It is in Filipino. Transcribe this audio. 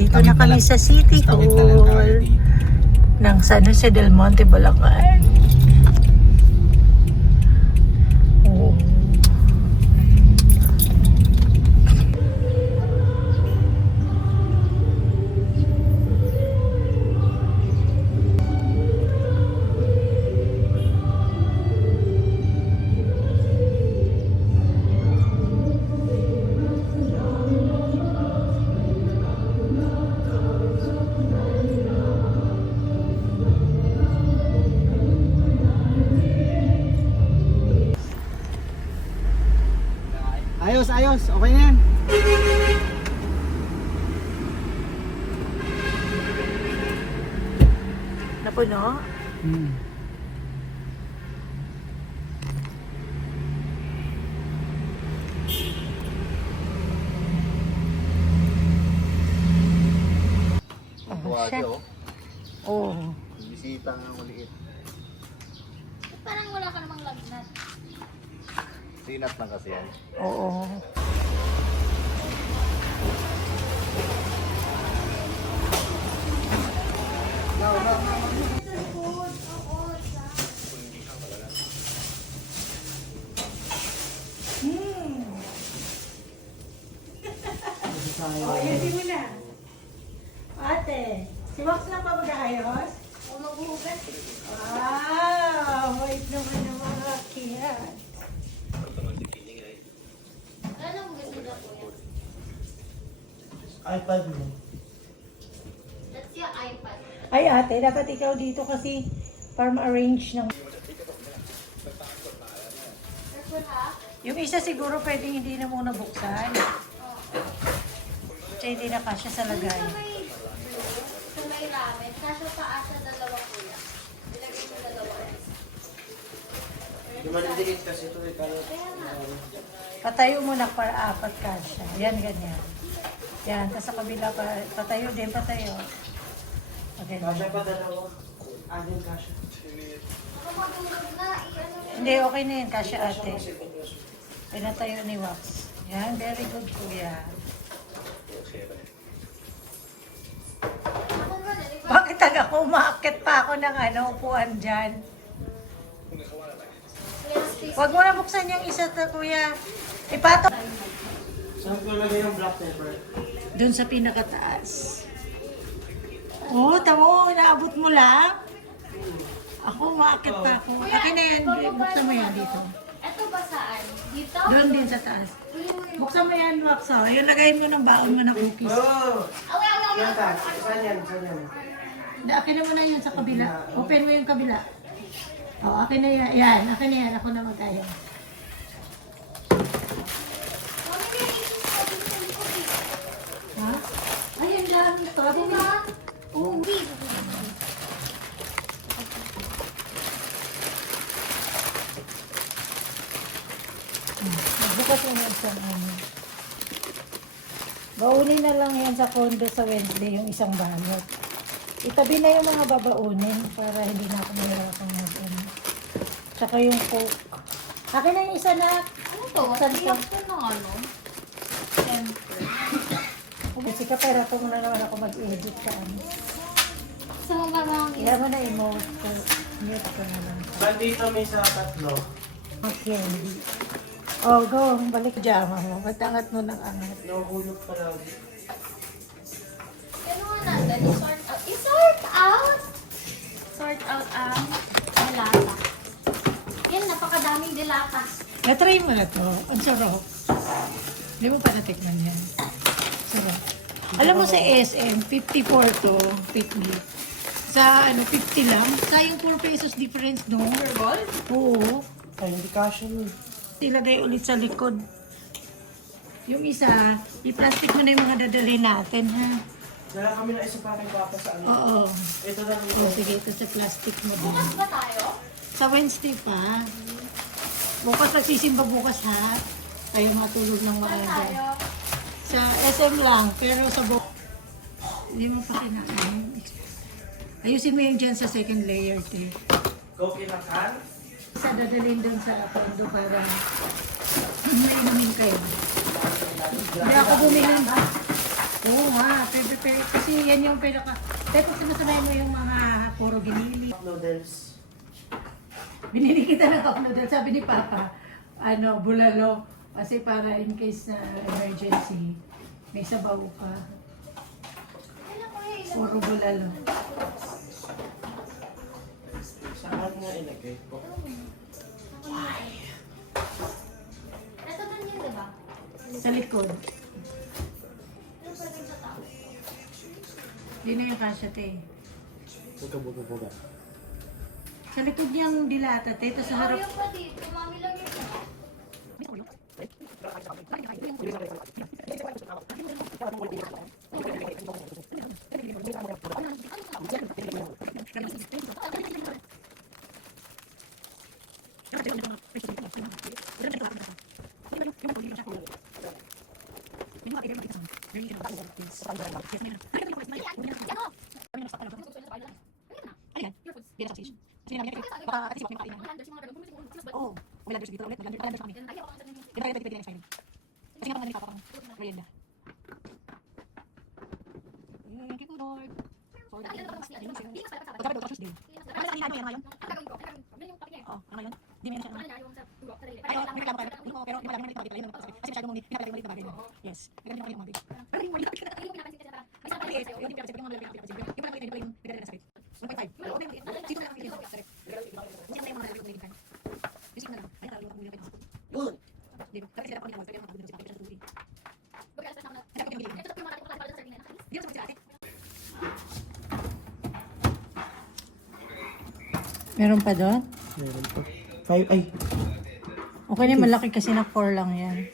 Dito na kami sa City Hall ng San Jose del Monte, Bulacan. Oh. Ayos, okay na yan. Napuno? Buwagi Oh. Bisita nga maliit. Parang wala ka namang lagnat. Sinat lang kasi yan. Oo. Ayusin mo na. Ate, si Wax lang pa mag-aayos? O maghuhugas. Wow! Wait naman ng mga kiyan. Anong gusto na po yan? iPad mo. That's your iPad. Ay ate, dapat ikaw dito kasi para ma-arrange ng... Purple ha? Yung isa siguro pwedeng hindi na muna buksan. Kasi hindi na kasya sa lagay. Sa may blue, sa may ramen, kasya pa asa dalawa kuya. Ilagay mo dalawa. Di malidikit kasi ito eh. Kaya nga. Patayo muna para apat kasya. Yan, ganyan. Yan, tapos sa kabila pa, patayo din, patayo. Okay. Kasya pa dalawa. Anin kasya. Baka magulog na, i-ano mo. Hindi, okay na yan, kasya ate. Pinatayo ni Wax. Yan, very good kuya. Ako ba, di ba? Bakit taga umaakit pa ako ng upuan dyan? Huwag mo na buksan yung isa to, kuya. Ipato. Saan ko lagay yung black pepper? Doon sa pinakataas. Oo, tamo, inaabot mo lang. Ako, umaakit pa ako. Akin na yan, buksan mo yan dito. Ito ba saan? Dito? Doon din sa taas. Buksan mo yan, Wax. Oh. Yung lagay mo ng baon mo ng cookies. Oh! Awe, awe, awe. Yan ta. Saan yan? Saan yan? Akin na mo na yun sa kabila. Open mo yung kabila. Oh, akin na yan. Yan, akin na yan. Ako na mag-ayaw. Mami, may isip ko dito sa likod eh. Ha? Ay, ang dami ito. Diba? Uwi. Baunin na lang yan sa condo sa Wednesday, yung isang balot. Itabi na yung mga babaunin para hindi na ako mahirapan mag-ano. Tsaka yung Coke. Akin na yung isa na. Ano to? Saan to? Iyak ko ng ano? Siyempre. Kasi ka, pero ito muna naman ako mag-edit ka. Ano. Sa mga mga Kaya mo na emote ko. Mute ko na lang. Bandito may sa tatlo. Okay. Oh, go. Balik jama mo. Matangat mo ng angat. Nakukulog pa lagi. Ano nga natin? I-sort out. I-sort out! Sort out ang dilata. Yan, napakadaming dilata. Na-try mo na to. Ang sarap. Hindi mo pa natikman yan. Sarap. Alam mo sa SM, 54 to, pitney. Sa 50 lang. Sayang 4 pesos difference, no? Per ball? Oo. Ay, hindi kasha nun. Ilagay ulit sa likod. Yung isa, i-plastic mo na yung mga dadalhin natin, ha? Dala kami na isa pa kay Papa sa ano. Oo. Ito lang Oh, sige, ito sa plastic mo din. Bukas ba tayo? Sa Wednesday pa. Bukas nagsisimba bukas, ha? Tayo matulog ng Saan maaga. tayo? Sa SM lang, pero sa hindi mo pa kinakain. Ayusin mo yung dyan sa second layer, te. Go kinakan. Sa dadalhin doon sa condo para may inumin kayo. Hindi ako bumili. Oo nga, pero kasi yan yung pinaka... Tapos sinasanay mo yung mga puro ginili. Noodles. Binili kita ng cup noodle. Sabi ni Papa, bulalo. Kasi para in case na emergency, may sabaw ka. Puro bulalo. Saan nga ilagay ko? Ito din yun, diba? Sa likod. Ano pa rin sa tao? Hindi na yung kasya, te. Buga. Sa likod niyang dilata, te. Tapos sa harap. Oreo pa dito. Mami lang yun. Oo. May landers dito ulit. May landers kami. Ito kayo pwede na expiring. Kasi nga pangalan ni Papa pang merienda. Thank you, Lord. Pagkapit ko, Tuesday. Ano sa kanina ngayon? Oo, ano ngayon? Di mo yan siya. Ay, may reklamo tayo. Pero di ba lang naman ito pala yun. Kasi masyado mong pinapalagay mo rin bagay. Yes. May ganun yung mga bagay. Pero yung mali. Yung pinapalagay yung mga bagay. Yung pinapalagay yung pinapalagay sa sakit. 1.5. Sino na lang yung sakit? Hindi ako na yung mga bagay yung Yung sino na lang. Ayun, talo ako muna kayo. Good. Di ba? Kasi sila pa kinakaw. Pero yung mga bagay sa tuloy. Di ba sa ate? Meron pa doon? Meron po. 5, ay. Okay na, malaki kasi na 4 lang yan.